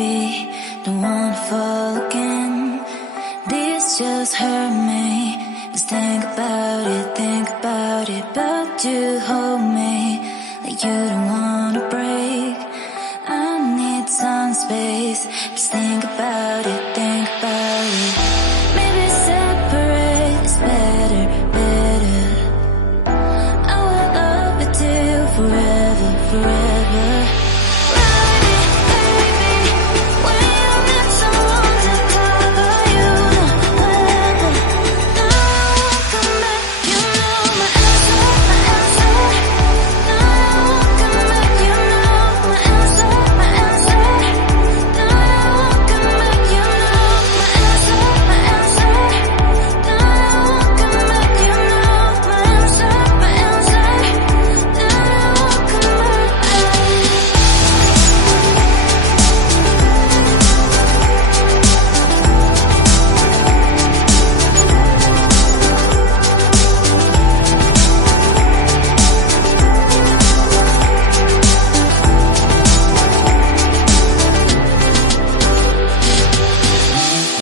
baby, don't wanna fall again. This just hurt me. Just think about it, but you hold me like you don't wanna break. I need some space. Just think